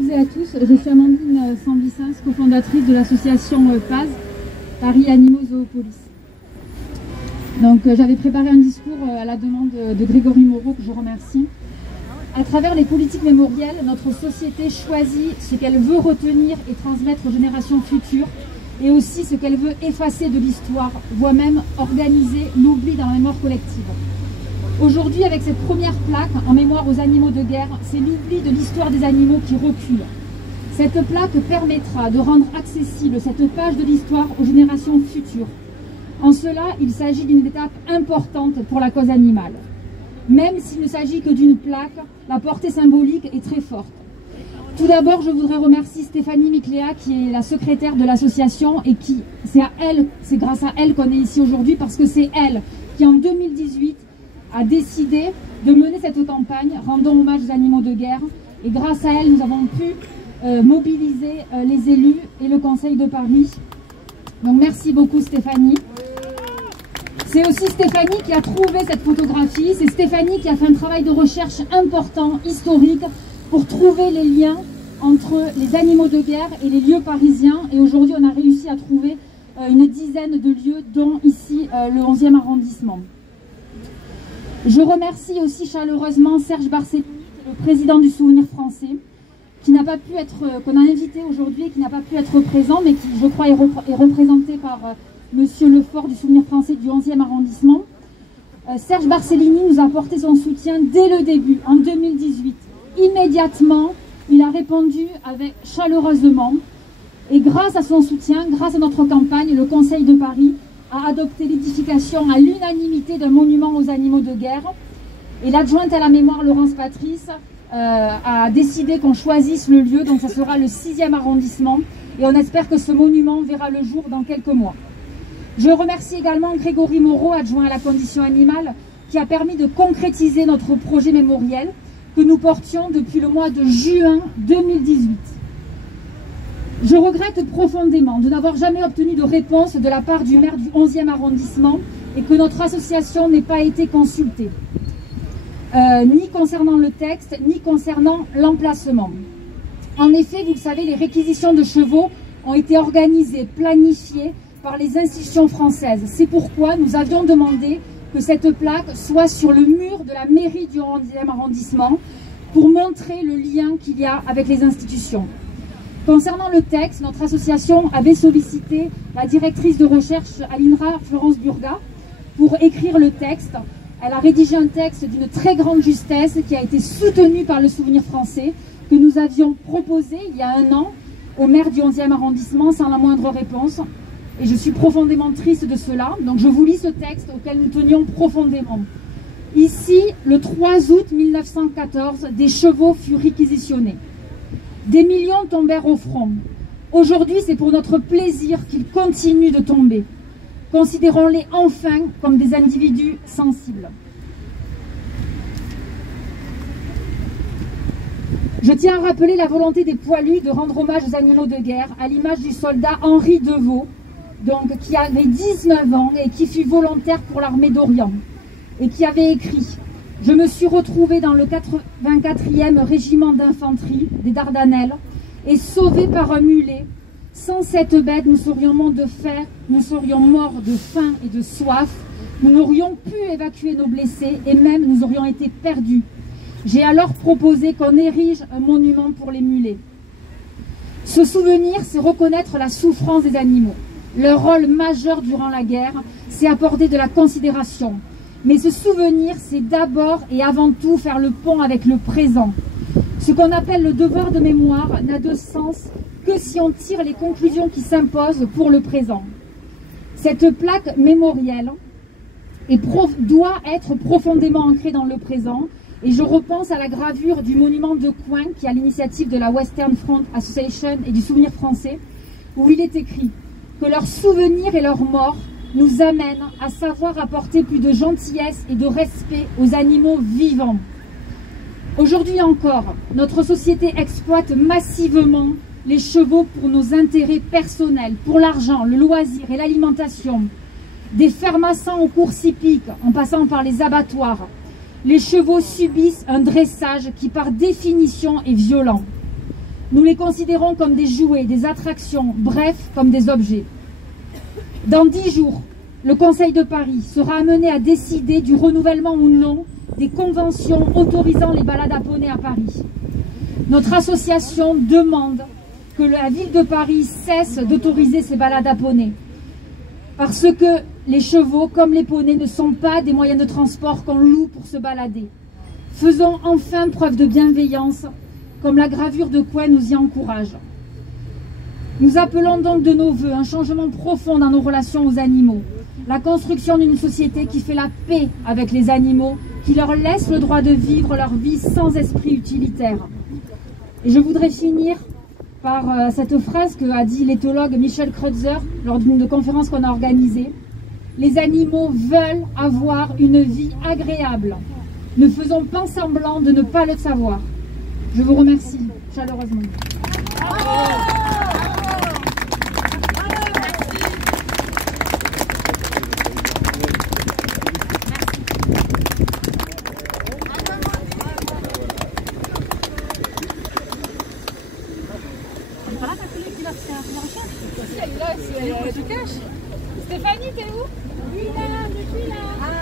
toutes et à tous, je suis Amandine Sambissens, cofondatrice de l'association PAZ, Paris Animaux Zoopolis. Donc j'avais préparé un discours à la demande de Grégory Moreau, que je remercie. À travers les politiques mémorielles, notre société choisit ce qu'elle veut retenir et transmettre aux générations futures, et aussi ce qu'elle veut effacer de l'histoire, voire même organiser l'oubli dans la mémoire collective. Aujourd'hui, avec cette première plaque en mémoire aux animaux de guerre, c'est l'oubli de l'histoire des animaux qui recule. Cette plaque permettra de rendre accessible cette page de l'histoire aux générations futures. En cela, il s'agit d'une étape importante pour la cause animale. Même s'il ne s'agit que d'une plaque, la portée symbolique est très forte. Tout d'abord, je voudrais remercier Stéphanie Micléa, qui est la secrétaire de l'association, et c'est grâce à elle qu'on est ici aujourd'hui, parce que c'est elle qui, en 2018, a décidé de mener cette campagne « Rendons hommage aux animaux de guerre ». Et grâce à elle, nous avons pu mobiliser les élus et le Conseil de Paris. Donc merci beaucoup Stéphanie. C'est aussi Stéphanie qui a trouvé cette photographie. C'est Stéphanie qui a fait un travail de recherche important, historique, pour trouver les liens entre les animaux de guerre et les lieux parisiens. Et aujourd'hui, on a réussi à trouver une dizaine de lieux, dont ici le 11e arrondissement. Je remercie aussi chaleureusement Serge Barcellini, le président du Souvenir français, qui n'a pas pu être, qu'on a invité aujourd'hui et qui n'a pas pu être présent, mais qui, je crois, est représenté par Monsieur Lefort du Souvenir français du 11e arrondissement. Serge Barcellini nous a apporté son soutien dès le début, en 2018. Immédiatement, il a répondu chaleureusement. Et grâce à son soutien, grâce à notre campagne, le Conseil de Paris a adopté l'édification à l'unanimité d'un monument aux animaux de guerre. Et l'adjointe à la mémoire, Laurence Patrice, a décidé qu'on choisisse le lieu, donc ça sera le 6e arrondissement. Et on espère que ce monument verra le jour dans quelques mois. Je remercie également Grégory Moreau, adjoint à la condition animale, qui a permis de concrétiser notre projet mémoriel que nous portions depuis le mois de juin 2018. Je regrette profondément de n'avoir jamais obtenu de réponse de la part du maire du 11e arrondissement et que notre association n'ait pas été consultée, ni concernant le texte, ni concernant l'emplacement. En effet, vous le savez, les réquisitions de chevaux ont été organisées, planifiées par les institutions françaises. C'est pourquoi nous avions demandé que cette plaque soit sur le mur de la mairie du 11e arrondissement pour montrer le lien qu'il y a avec les institutions. Concernant le texte, notre association avait sollicité la directrice de recherche à l'INRA, Florence Burga, pour écrire le texte. Elle a rédigé un texte d'une très grande justesse qui a été soutenu par le Souvenir français, que nous avions proposé il y a un an au maire du 11e arrondissement sans la moindre réponse. Et je suis profondément triste de cela. Donc je vous lis ce texte auquel nous tenions profondément. Ici, le 3 août 1914, des chevaux furent réquisitionnés. Des millions tombèrent au front. Aujourd'hui, c'est pour notre plaisir qu'ils continuent de tomber. Considérons-les enfin comme des individus sensibles. Je tiens à rappeler la volonté des poilus de rendre hommage aux animaux de guerre, à l'image du soldat Henri Deveau, donc, qui avait 19 ans et qui fut volontaire pour l'armée d'Orient, et qui avait écrit « Je me suis retrouvé dans le 84e régiment d'infanterie des Dardanelles et sauvé par un mulet. Sans cette bête, nous serions morts de faim, nous serions morts de faim et de soif. Nous n'aurions pu évacuer nos blessés et même nous aurions été perdus. J'ai alors proposé qu'on érige un monument pour les mulets. Ce souvenir, c'est reconnaître la souffrance des animaux. Leur rôle majeur durant la guerre, c'est apporter de la considération. Mais ce souvenir, c'est d'abord et avant tout faire le pont avec le présent. Ce qu'on appelle le devoir de mémoire n'a de sens que si on tire les conclusions qui s'imposent pour le présent. Cette plaque mémorielle doit être profondément ancrée dans le présent, et je repense à la gravure du monument de Coin, qui est à l'initiative de la Western Front Association et du Souvenir français, où il est écrit que leurs souvenirs et leurs morts nous amènent à savoir apporter plus de gentillesse et de respect aux animaux vivants. Aujourd'hui encore, notre société exploite massivement les chevaux pour nos intérêts personnels, pour l'argent, le loisir et l'alimentation. Des fermassants aux courses hippiques, en passant par les abattoirs. Les chevaux subissent un dressage qui par définition est violent. Nous les considérons comme des jouets, des attractions, bref, comme des objets. Dans 10 jours, le Conseil de Paris sera amené à décider du renouvellement ou non des conventions autorisant les balades à poney à Paris. Notre association demande que la ville de Paris cesse d'autoriser ces balades à poney. Parce que les chevaux, comme les poneys, ne sont pas des moyens de transport qu'on loue pour se balader. Faisons enfin preuve de bienveillance, comme la gravure de Coué nous y encourage. Nous appelons donc de nos vœux un changement profond dans nos relations aux animaux, la construction d'une société qui fait la paix avec les animaux, qui leur laisse le droit de vivre leur vie sans esprit utilitaire. Et je voudrais finir par cette phrase qu'a dit l'éthologue Michel Kreutzer lors d'une conférence qu'on a organisée. Les animaux veulent avoir une vie agréable. Ne faisons pas semblant de ne pas le savoir. Je vous remercie chaleureusement. Stéphanie, t'es où? Oui, là, je suis là. Ah.